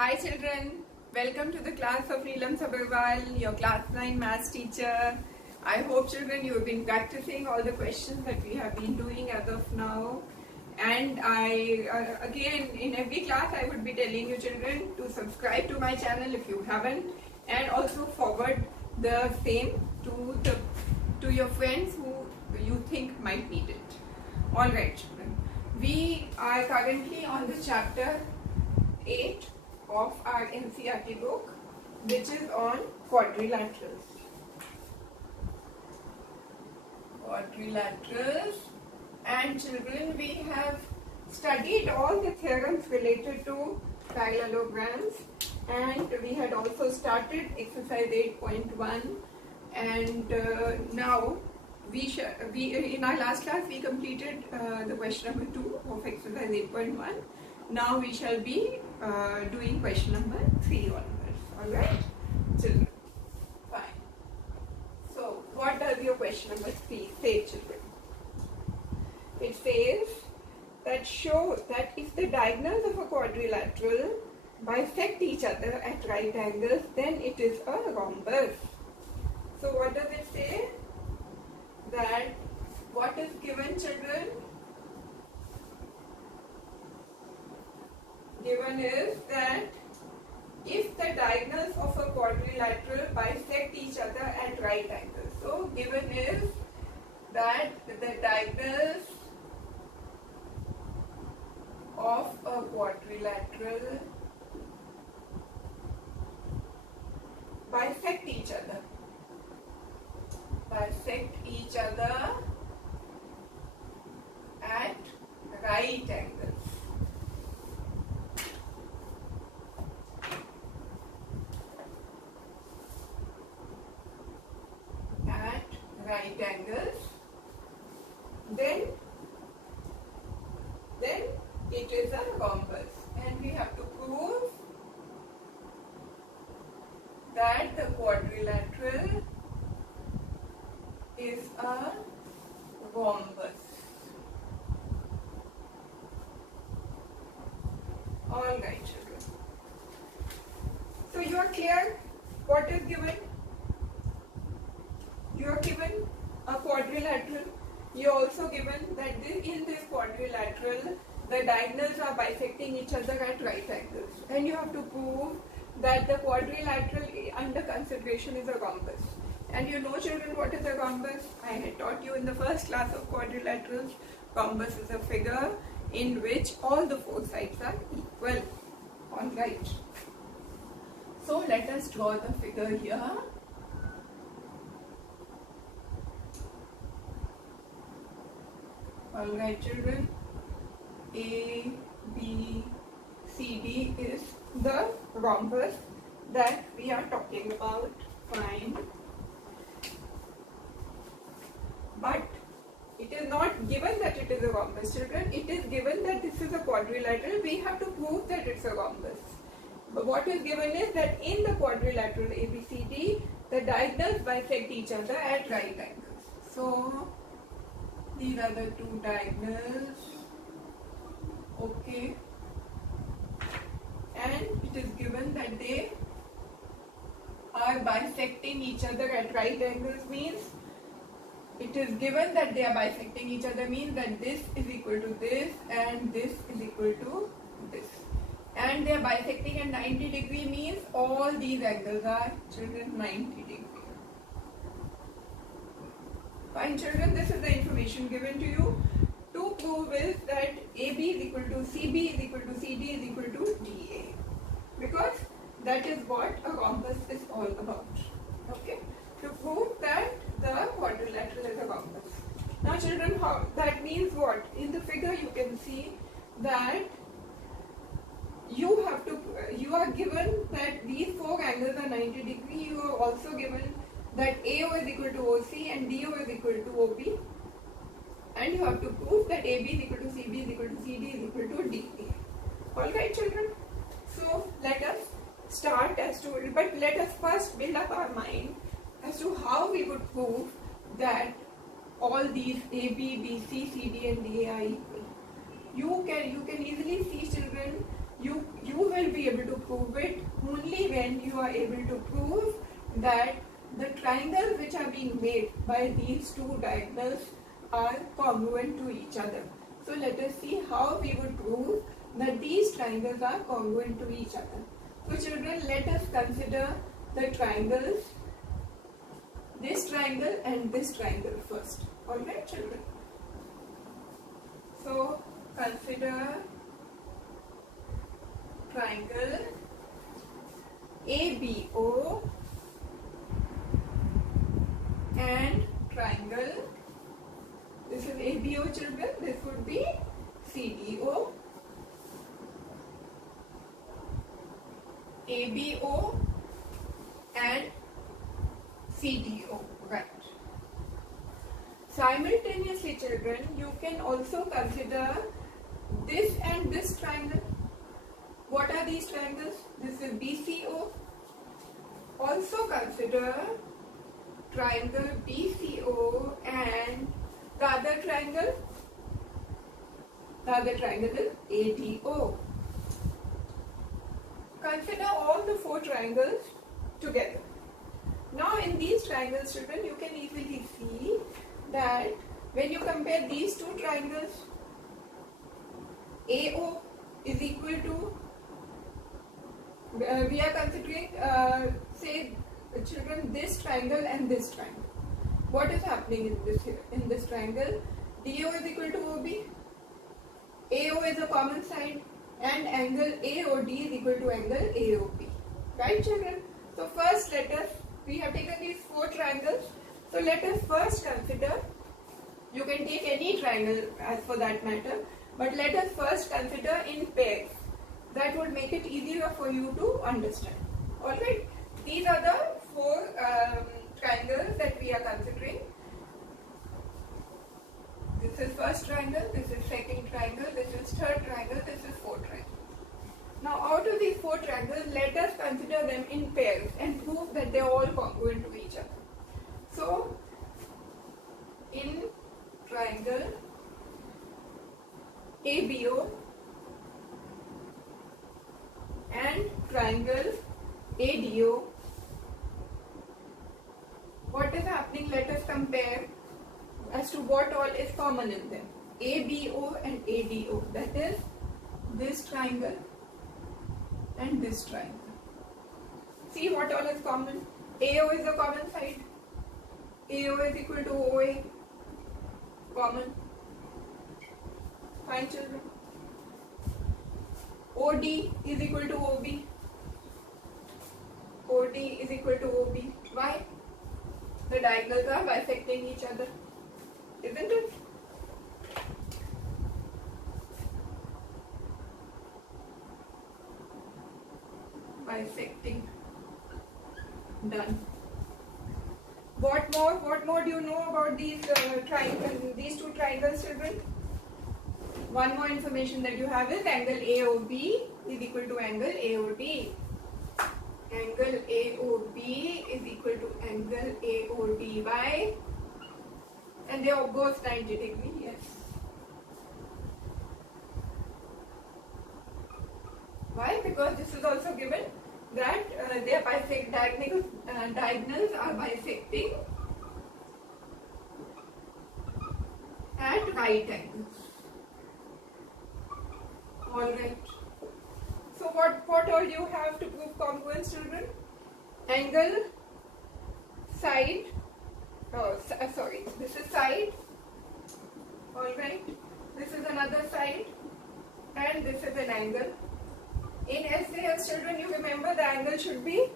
Hi children, welcome to the class of Neelam Sabharwal, your class 9 maths teacher. I hope children you have been practicing all the questions that we have been doing as of now. And again in every class I would be telling you children to subscribe to my channel if you haven't, and also forward the same to your friends who you think might need it. Alright children, we are currently on the chapter 8 of our NCERT book, which is on quadrilaterals. And children, we have studied all the theorems related to parallelograms, and we had also started exercise 8.1, and now we in our last class we completed the question number 2 of exercise 8.1. Now we shall be doing question number 3 onwards. Alright? Children. Fine. So, what does your question number 3 say, children? It says that show that if the diagonals of a quadrilateral bisect each other at right angles, then it is a rhombus. So, what does it say? That what is given, children? Given is that if the diagonals of a quadrilateral bisect each other at right angles. So, given is that the diagonals of a quadrilateral bisect each other. Bisect each other at right angles. Right angles, then it is a rhombus, and we have to prove that the quadrilateral is a rhombus. Alright children. So you are clear what is given? You are given a quadrilateral. You are also given that in this quadrilateral the diagonals are bisecting each other at right angles, and you have to prove that the quadrilateral under consideration is a rhombus. And you know children what is a rhombus? I had taught you in the first class of quadrilaterals. Rhombus is a figure in which all the four sides are equal. Alright. So let us draw the figure here. Alright children, A, B, C, D is the rhombus that we are talking about. Fine. But it is not given that it is a rhombus children, it is given that this is a quadrilateral. We have to prove that it's a rhombus. But what is given is that in the quadrilateral ABCD, the diagonals bisect each other at right angles. So, these are the two diagonals, okay, and it is given that they are bisecting each other at right angles. Means it is given that they are bisecting each other means that this is equal to this and this is equal to this, and they are bisecting at 90 degree means all these angles are children 90 degree. Fine children, this is the information given to you. To prove is that AB is equal to CB is equal to CD is equal to DA, because that is what a rhombus is all about. Okay, to prove that the quadrilateral is a rhombus. Now children, how that means what? In the figure you can see that you are given that these four angles are 90 degree. You are also given that AO is equal to OC and DO is equal to OB, and you have to prove that AB is equal to CB is equal to CD is equal to DA. Alright children, so let us start but let us first build up our mind as to how we would prove that all these AB, BC, CD and DA are equal. You can easily see children, you will be able to prove it only when you are able to prove that the triangles which are being made by these two diagonals are congruent to each other. So let us see how we would prove that these triangles are congruent to each other. So children, let us consider the triangles, this triangle and this triangle first. Alright children? So consider triangle ABO and triangle, this is ABO children, this would be CDO, ABO and CDO, right. Simultaneously children, you can also consider this and this triangle. What are these triangles? This is BCO. Also consider triangle BCO and the other triangle. The other triangle is ADO. Consider all the four triangles together. Now in these triangles children, you can easily see that when you compare these two triangles, AO is equal to, we are considering say children this triangle and this triangle. What is happening in this triangle? DO is equal to OB, AO is a common side, and angle AOD is equal to angle AOB. Right children? So first we have taken these four triangles. So let us first consider, you can take any triangle as for that matter, but let us first consider in pairs. That would make it easier for you to understand. Alright, these are the four triangles that we are considering. This is first triangle, this is second triangle, this is third triangle, this is fourth triangle. Now out of these four triangles, let us consider them in pairs and prove that they are all congruent to each other. So, in triangle ABO and triangle ADO, what is happening? Let us compare as to what all is common in them. ABO and ADO, that is this triangle and this triangle. See what all is common. AO is a common side. AO is equal to OA, common. Fine children. OD is equal to OB. OD is equal to OB. Why? The diagonals are bisecting each other, isn't it? Bisecting. Done. What more do you know about these these two triangles, children? One more information that you have is angle AOB is equal to angle AOD. Angle AOB is equal to angle AOD. Why? And they are both 90 degrees. Yes. Why? Because this is also given that they are diagonals are bisecting at right angles. Alright. So what all you have to prove congruence, children? Angle, side, this is side, alright, this is another side, and this is an angle. In SAS, children, you remember the angle should be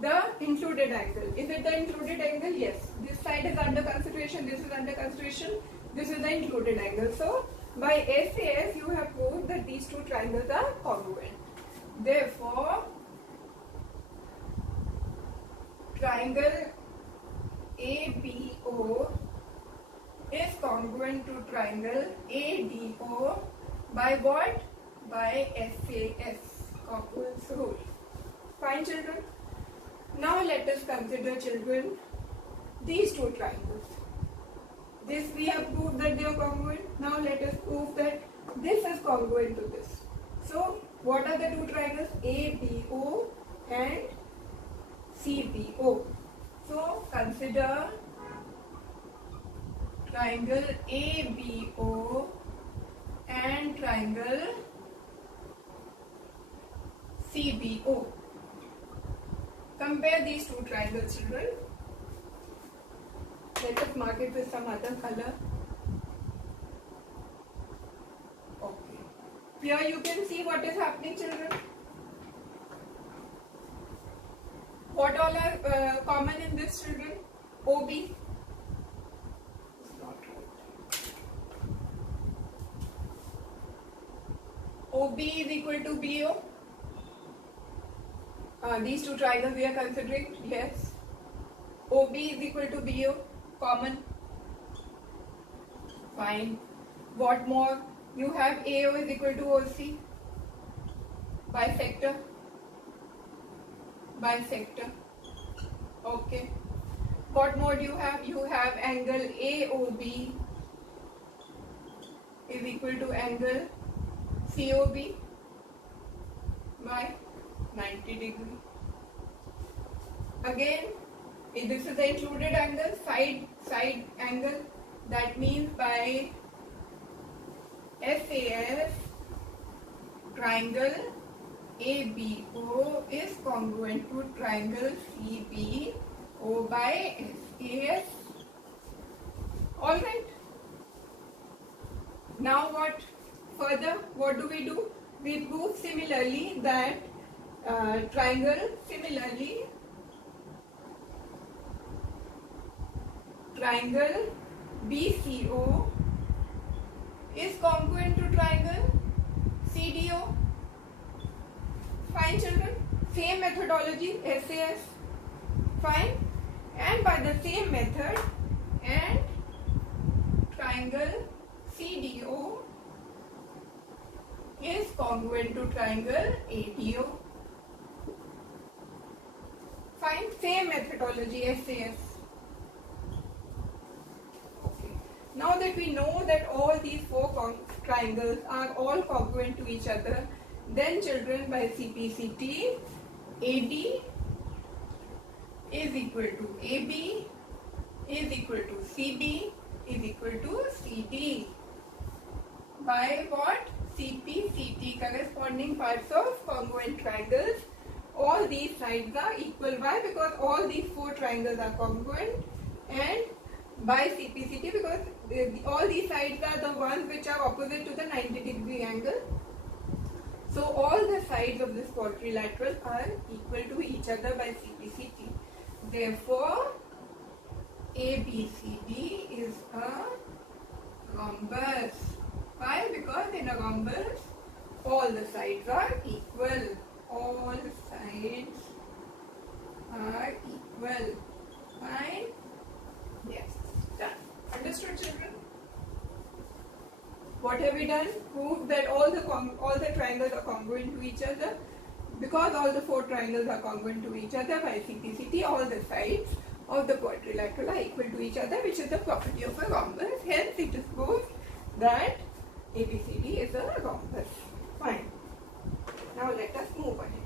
the included angle. Is it the included angle? Yes. This side is under consideration, this is under consideration, this is the included angle. So, by SAS, you have proved that these two triangles are congruent. Therefore, triangle ABO is congruent to triangle ADO by what? By SAS, congruence rule. Fine, children? Now let us consider, children, these two triangles. This we have proved that they are congruent. Now let us prove that this is congruent to this. So What are the two triangles? ABO and CBO. So consider triangle ABO and triangle CBO. Compare these two triangles, children. Let us mark it with some other color. Okay. Here you can see what is happening, children. What all are common in this, children? OB. It's not right. OB is equal to BO. These two triangles we are considering. Yes. OB is equal to BO. Common. Fine. What more? You have AO is equal to OC. Bisector. Bisector. Okay. What more do you have? You have angle AOB is equal to angle COB by 90 degree. Again, this is the included angle, side angle. That means by SAS, triangle ABO is congruent to triangle CBO by SAS. Alright. Now what further? What do? We prove similarly that triangle BCO is congruent to triangle CDO. Fine, children. Same methodology, SAS. Fine. And by the same method, and triangle CDO is congruent to triangle ADO. Fine. Same methodology, SAS. Now that we know that all these four triangles are all congruent to each other, then children, by CPCT, AD is equal to AB is equal to CB is equal to CD. By what? CPCT, corresponding parts of congruent triangles. All these sides are equal. Why? Because all these four triangles are congruent, and by CPCT because all these sides are the ones which are opposite to the 90 degree angle. So all the sides of this quadrilateral are equal to each other by CPCT. Therefore, ABCD is a rhombus. Why? Because in a rhombus, all the sides are equal. All sides are equal. Fine? Yes. Done. Understood, children? What have we done? Proved that all the triangles are congruent to each other. Because all the four triangles are congruent to each other by CPCT, all the sides of the quadrilateral are equal to each other, which is the property of a rhombus. Hence, it is proved that ABCD is a rhombus. Fine. Now let us move ahead.